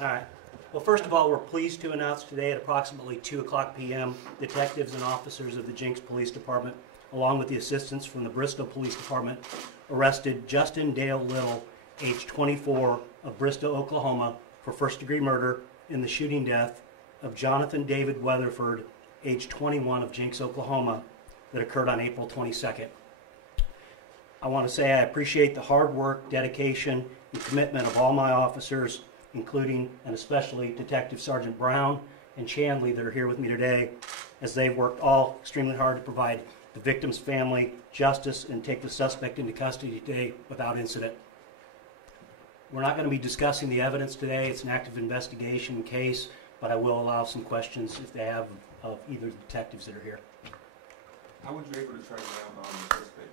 All right. Well, first of all, we're pleased to announce today at approximately 2:00 p.m., detectives and officers of the Jenks Police Department, along with the assistance from the Bristow Police Department, arrested Justin Dale Little, age 24, of Bristow, Oklahoma, for first-degree murder in the shooting death of Jonathan David Weatherford, age 21, of Jenks, Oklahoma, that occurred on April 22nd. I want to say I appreciate the hard work, dedication, and commitment of all my officers, including and especially Detective Sergeant Brown and Chandley that are here with me today, as they've worked all extremely hard to provide the victim's family justice and take the suspect into custody today without incident. We're not going to be discussing the evidence today. It's an active investigation case, but I will allow some questions if they have of either of the detectives that are here. How were you able to track down the suspect?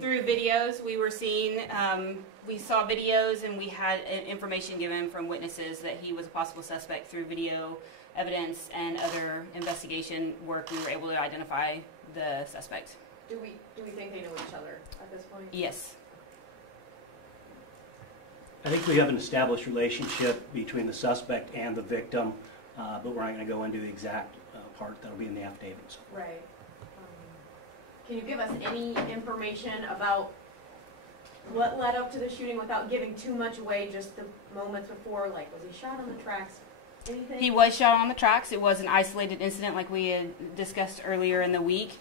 Through videos we were seeing. We saw videos and we had information given from witnesses that he was a possible suspect through video evidence and other investigation work. We were able to identify the suspect. Do we think they know each other at this point? Yes. I think we have an established relationship between the suspect and the victim, but we're not going to go into the exact part that'll be in the affidavit. So. Right. Can you give us any information about what led up to the shooting without giving too much away, just the moments before? Like, was he shot on the tracks? Anything? He was shot on the tracks. It was an isolated incident like we had discussed earlier in the week.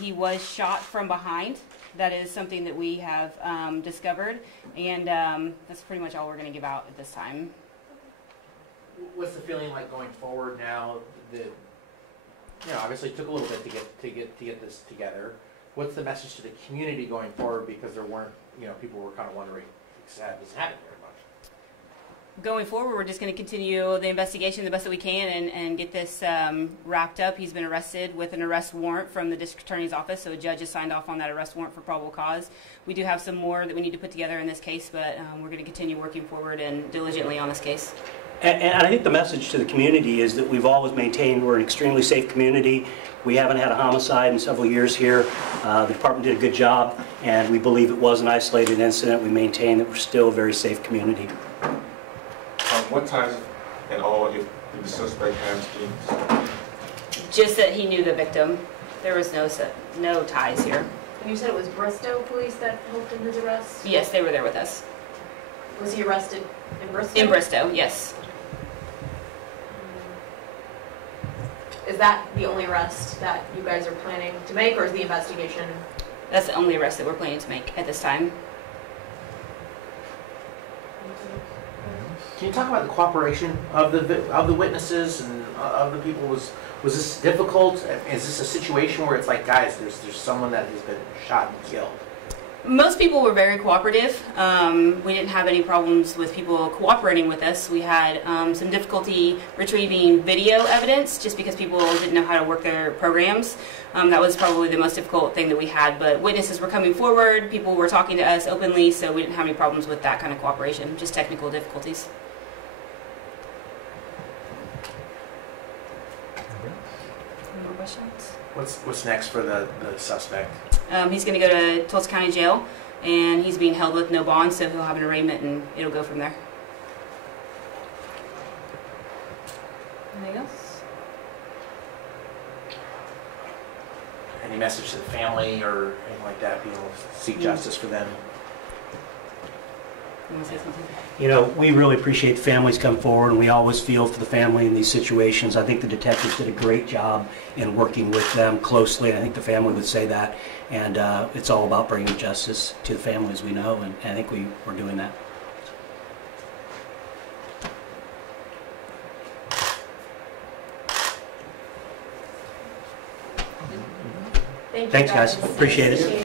He was shot from behind. That is something that we have discovered, and that's pretty much all we're going to give out at this time. What's the feeling like going forward now that, you know, obviously it took a little bit to get this together? What's the message to the community going forward, because there weren't, you know, people were kind of wondering if this happened very much? Going forward, we're just going to continue the investigation the best that we can and get this wrapped up. He's been arrested with an arrest warrant from the district attorney's office, so a judge has signed off on that arrest warrant for probable cause. We do have some more that we need to put together in this case, but we're going to continue working forward and diligently on this case. And I think the message to the community is that we've always maintained we're an extremely safe community. We haven't had a homicide in several years here. The department did a good job, and we believe it was an isolated incident. We maintain that we're still a very safe community. What ties at all did the suspect have to Jenks? Just that he knew the victim. There was no ties here. And you said it was Bristow police that helped in his arrest? Yes, they were there with us. Was he arrested in Bristow? In Bristow, yes. Is that the only arrest that you guys are planning to make, or is the investigation? That's the only arrest that we're planning to make at this time. Can you talk about the cooperation of the witnesses and of the people? Was this difficult? Is this a situation where it's like, guys, there's someone that has been shot and killed? Most people were very cooperative. We didn't have any problems with people cooperating with us. We had some difficulty retrieving video evidence just because people didn't know how to work their programs. That was probably the most difficult thing that we had, but witnesses were coming forward, people were talking to us openly, so we didn't have any problems with that kind of cooperation, just technical difficulties. More questions? What's next for the suspect? He's going to go to Tulsa County Jail, and he's being held with no bond, so he'll have an arraignment, and it'll go from there. Anything else? Any message to the family or anything like that, being able to seek justice for them? You want to say something? You know, we really appreciate the families come forward, and we always feel for the family in these situations. I think the detectives did a great job in working with them closely. I think the family would say that, and it's all about bringing justice to the families we know, and I think we're doing that. Thanks, guys. Appreciate it.